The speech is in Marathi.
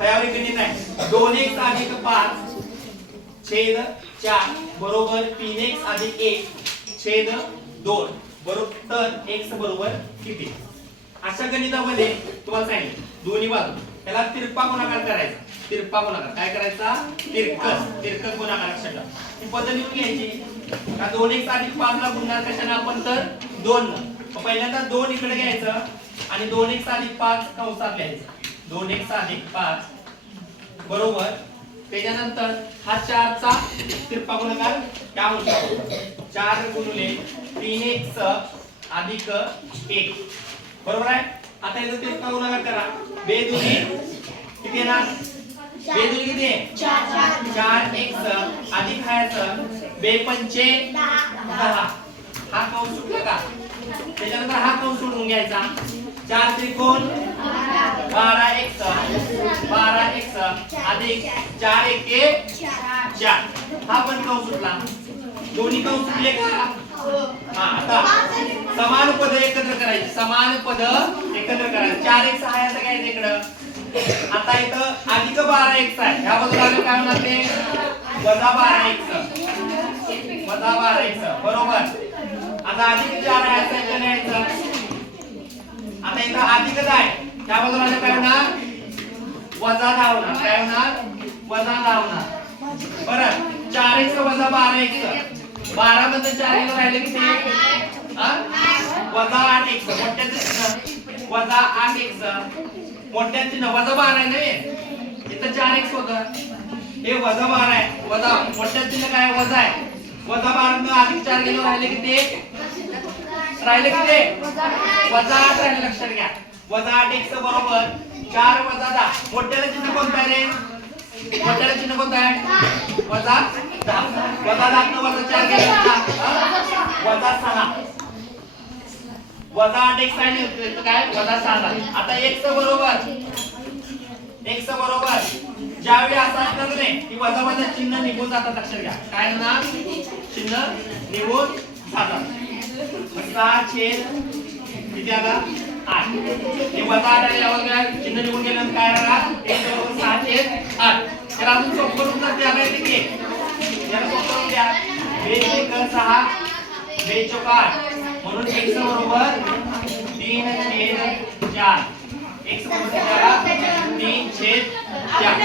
ह्यावर गणित आहे 2x अधिक 5 छेद 4 बरोबर 3x अधिक 1 छेद 2 बरोबर तर x बरोबर किती. अशा गणितामध्ये तुम्हाला सांगितलं दोन्ही बाजू त्याला तिरपा गुणाकार करायचा. तिरपा गुणाकार काय करायचा तिरकस गुणाकार लक्षात ठेवा. ही पद्धत लिहून घ्यायची का 2x अधिक 5 ला गुणणार कशाने आपण तर 2 न. पहिल्यांदा 2 इकडे घ्यायचं आणि 2x अधिक 5 कंसात लिहायचं 2x अधिक 5 बरोबर त्याच्यानंतर हा 4 चा तिरपा गुणाकार काय होतो 4 गुणिले 3x अधिक 1 बरोबर आहे. आता याचा तिरपा गुणाकार करा बेदुनी किती येणार बेदुनी किती आहे 4x अधिक हायचं बेपंचे 10 हा कंस सुटला का. त्याच्यानंतर हा कंस सोडून घ्यायचा 4 त्रिकोण 12x अधिक 4 एके 4 हा पण कंस सुटला. दोन्ही कंस सुटले का. हा आता समान पद एकत्र करायची 4x आहे असं काय इकडं. आता इथं अधिक 12x आहे ह्या बाजूला आलं काय होणार ते वजा 12x बरोबर. आता अधिक 4 आहे असं इथं लिहायचं. आता इथं अधिकच आहे ह्या बाजूला आलं काय होणार वजा 10 होणार काय होणार वजा 10 होणार. बरं 4x वजा 12x 12 मध्ये 4 येऊन राहिले की वजा 8x मोठ्याचं चिन्ह वजा 8x मोठ्याचं चिन्ह वजा 12 आहे ना इथं 4x होतं हे वजा 12 आहे वजा मोठ्याचं चिन्ह काय वजा आहे वजा 12 मध्ये अधिक 4 गेलो राहिले की ते वजा 8 राहिले लक्षात घ्या. वजा 8x बरोबर 4 वजा 10 मोठ्याचं चिन्ह कोणतं आहे रे मोठ्याचं चिन्ह कोणतं आहे वजा 10 वजा 10 न वजा 4 गेला वजा 6 वजा 8x आहे काय वजा 6 आता x बरोबर ज्यावेळी असं असणार नाही की वजा वजा चिन्ह निघून जातात लक्षात घ्या काय ना चिन्ह निघून जातात 6 छेद किती आला 8 हे वजा 8 आल्यावर चिन्ह निघून गेल्यानंतर काय राहणार 1 बरोबर 6 छेद 8 तर अजून सोपं करून जर द्यायला येते की याला सोपं करून द्या 2 1 6 2 चौक 8 म्हणून x बरोबर 3 छेद 4 x बरोबर 3 छेद 4